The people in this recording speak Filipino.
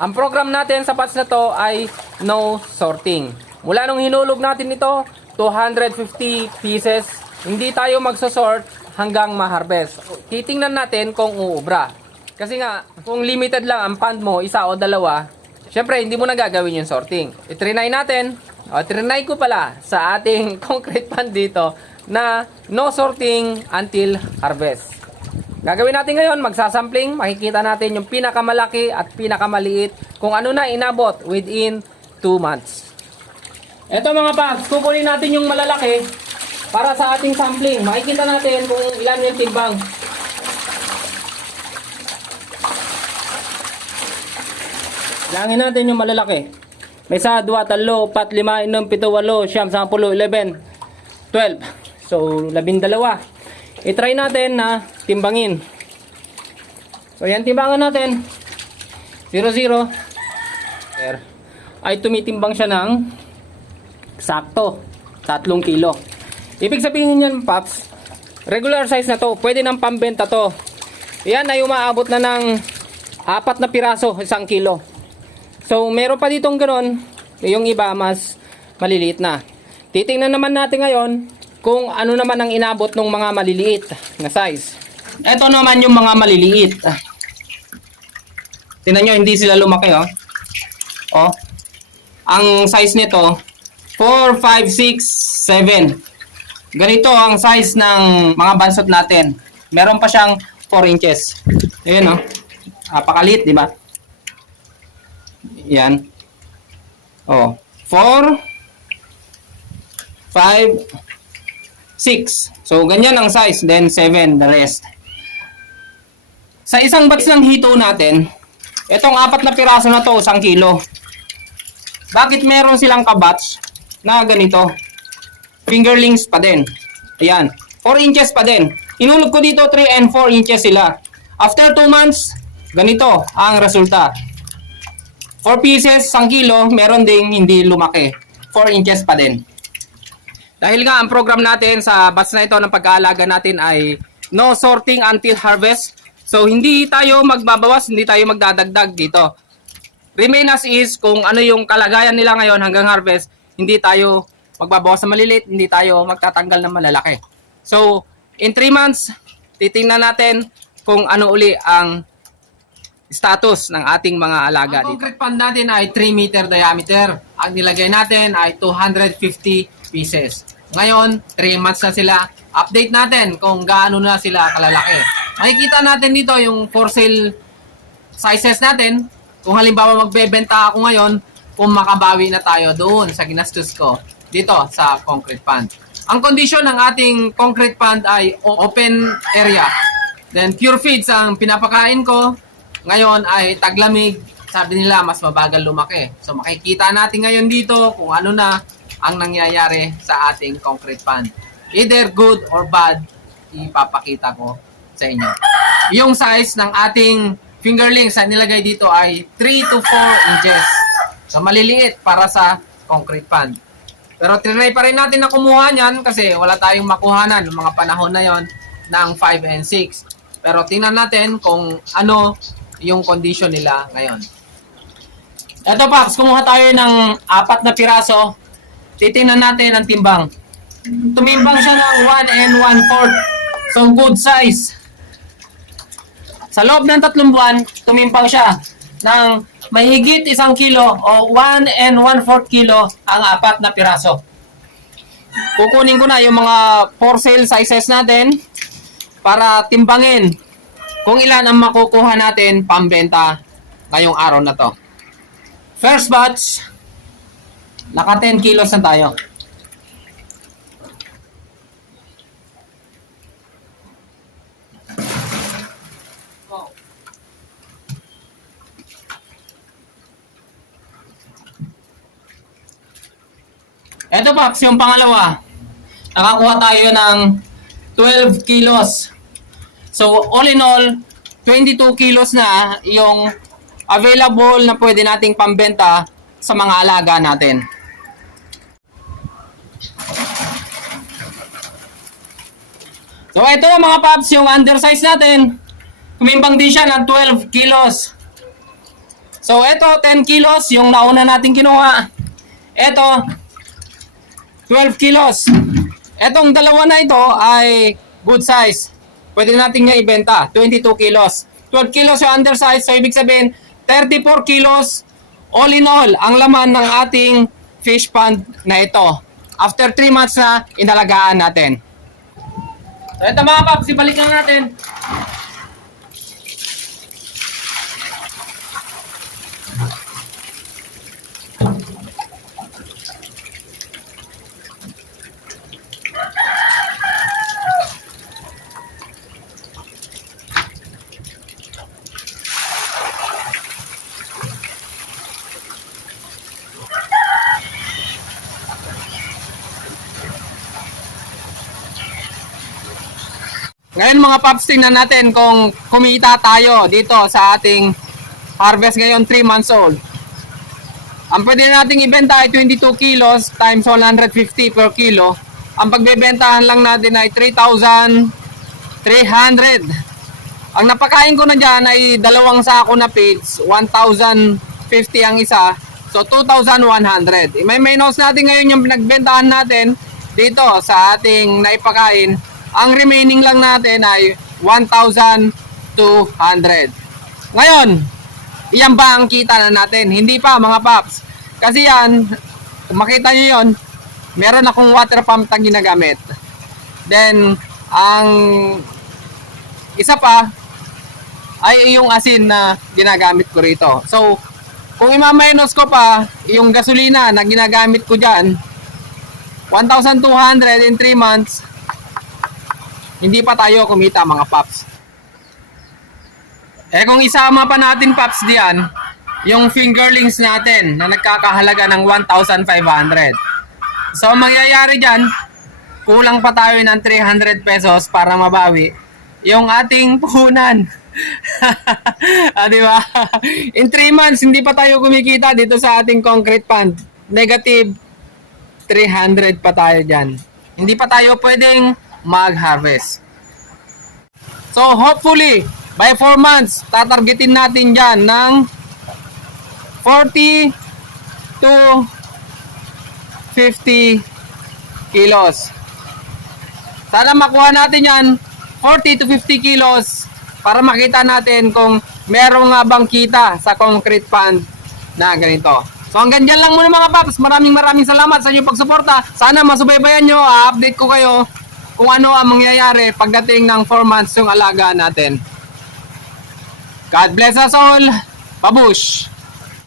Ang program natin sa patch na to ay no sorting. Mula nung hinulog natin ito, 250 pieces, hindi tayo magsosort hanggang ma-harvest. Titingnan natin kung uubra. Kasi nga, kung limited lang ang pond mo, isa o dalawa, syempre hindi mo na gagawin yung sorting. I-trinay natin, trinay ko pala sa ating concrete pond dito na no sorting until harvest. Gagawin natin ngayon, magsasampling, makikita natin yung pinakamalaki at pinakamaliit kung ano na inabot within 2 months. Ito mga paps, kukunin natin yung malalaki para sa ating sampling. Makikita natin kung ilan yung timbang. Langin natin yung malalaki. May 1, 2, 3, 4, 5, 6, 7, 8, 9, 10, 11, 12. So, 12. I-try natin na timbangin. So, yan timbangan natin. 0, 0. Ay tumitimbang siya ng sakto 3 kilo. Ibig sabihin yan, paps, regular size na to. Pwede nang pambenta to. Yan ay umaabot na ng 4 na piraso, 1 kilo. So, meron pa ditong ganon. Yung iba mas maliliit na. Titingnan naman natin ngayon kung ano naman ang inabot ng mga maliliit na size. Ito naman yung mga maliliit. Tingnan nyo, hindi sila lumaki, oh. Oh. Ang size nito, 4, 5, 6, 7. Ganito ang size ng mga bansot natin. Meron pa siyang 4 inches. Ayan, oh. Napakaliit, di ba? Yan. Oh. 4, 5, 6. So, ganyan ang size. Then, 7, the rest. Sa isang batch ng hito natin, itong 4 na piraso na to, 1 kilo. Bakit meron silang kabatch na ganito? Fingerlings pa din. Ayan. 4 inches pa din. Inulog ko dito, 3 and 4 inches sila. After 2 months, ganito ang resulta. 4 pieces, 1 kilo, meron ding hindi lumaki. 4 inches pa din. Dahil nga ang program natin sa batch na ito ng pag-aalaga natin ay no sorting until harvest. So hindi tayo magbabawas, hindi tayo magdadagdag dito. Remain as is kung ano yung kalagayan nila ngayon hanggang harvest. Hindi tayo magbabawas sa maliliit, hindi tayo magtatanggal ng malalaki. So in 3 months, titingnan natin kung ano uli ang status ng ating mga alaga dito. Ang concrete pond natin ay 3 meter diameter. Ang nilagay natin ay 250 pieces. Ngayon, 3 months na sila. Update natin kung gaano na sila kalalaki. Makikita natin dito yung for sale sizes natin. Kung halimbawa magbebenta ako ngayon, kung makabawi na tayo doon sa ginastos ko dito sa concrete pond. Ang condition ng ating concrete pond ay open area. Then pure feeds ang pinapakain ko. Ngayon ay taglamig. Sabi nila mas mabagal lumaki. So makikita natin ngayon dito kung ano na ang nangyayari sa ating concrete pond. Either good or bad, ipapakita ko sa inyo. Yung size ng ating fingerlings na nilagay dito ay 3 to 4 inches. So maliliit para sa concrete pond. Pero trinay pa rin natin na kumuha niyan kasi wala tayong makuhanan ng mga panahon na yon ng 5 and 6. Pero tingnan natin kung ano yung condition nila ngayon. Ito Pax, kumuha tayo ng 4 na piraso. Titingnan natin ang timbang. Tumimbang siya ng 1 and 1/4. So good size. Sa loob ng 3 buwan, tumimbang siya ng mahigit 1 kilo o 1 and 1/4 kilo ang 4 na piraso. Kukunin ko na yung mga for sale sizes natin para timbangin kung ilan ang makukuha natin pambenta ngayong araw na to. First batch, naka 10 kilos na tayo. Ito Pax, yung pangalawa. Nakakuha tayo ng 12 kilos. So all in all, 22 kilos na yung available na pwede nating pambenta sa mga alaga natin. So ito mga paps, yung undersize natin. Kumimbang din siya ng 12 kilos. So, ito, 10 kilos, yung nauna natin kinuha. Ito, 12 kilos. Etong dalawa na ito ay good size. Pwede natin nga ibenta, 22 kilos. 12 kilos yung undersize, so ibig sabihin, 34 kilos all in all ang laman ng ating fish pond na ito. After 3 months na inalagaan natin. So ito mga paps, ibalik lang natin. Ngayon mga paps, tingnan natin kung kumita tayo dito sa ating harvest ngayon 3 months old. Ang pwede nating ibenta ay 22 kilos times 150 per kilo. Ang pagbebentahan lang natin ay 3,300. Ang napakain ko na dyan ay 2 sako na pigs, 1,050 ang isa. So 2,100. May minus natin ngayon yung pinagbentahan natin dito sa ating naipakain. Ang remaining lang natin ay 1,200. Ngayon, iyan ba ang kita na natin? Hindi pa mga paps. Kasi yan, kung makita nyo yun, meron akong water pump na ginagamit. Then, ang isa pa ay yung asin na ginagamit ko rito. So, kung ima-minus ko pa yung gasolina na ginagamit ko dyan, 1,200 in 3 months, hindi pa tayo kumita mga paps. Eh kung isama pa natin paps diyan, yung fingerlings natin na nagkakahalaga ng 1,500. So mangyayari diyan, kulang pa tayo ng 300 pesos para mabawi yung ating puhunan. Di ba? In 3 months, hindi pa tayo kumikita dito sa ating concrete pond. Negative 300 pa tayo diyan. Hindi pa tayo pwedeng mag-harvest. So hopefully by 4 months tatargetin natin dyan ng 40 to 50 kilos. Sana makuha natin yan 40 to 50 kilos para makita natin kung meron nga bang kita sa concrete pond na ganito. So hanggang dyan lang muna mga paps. Maraming salamat sa inyong pagsuporta. Sana masubaybayan nyo, update ko kayo kung ano ang mangyayari pagdating ng 4 months yung alaga natin. God bless us all. Babush!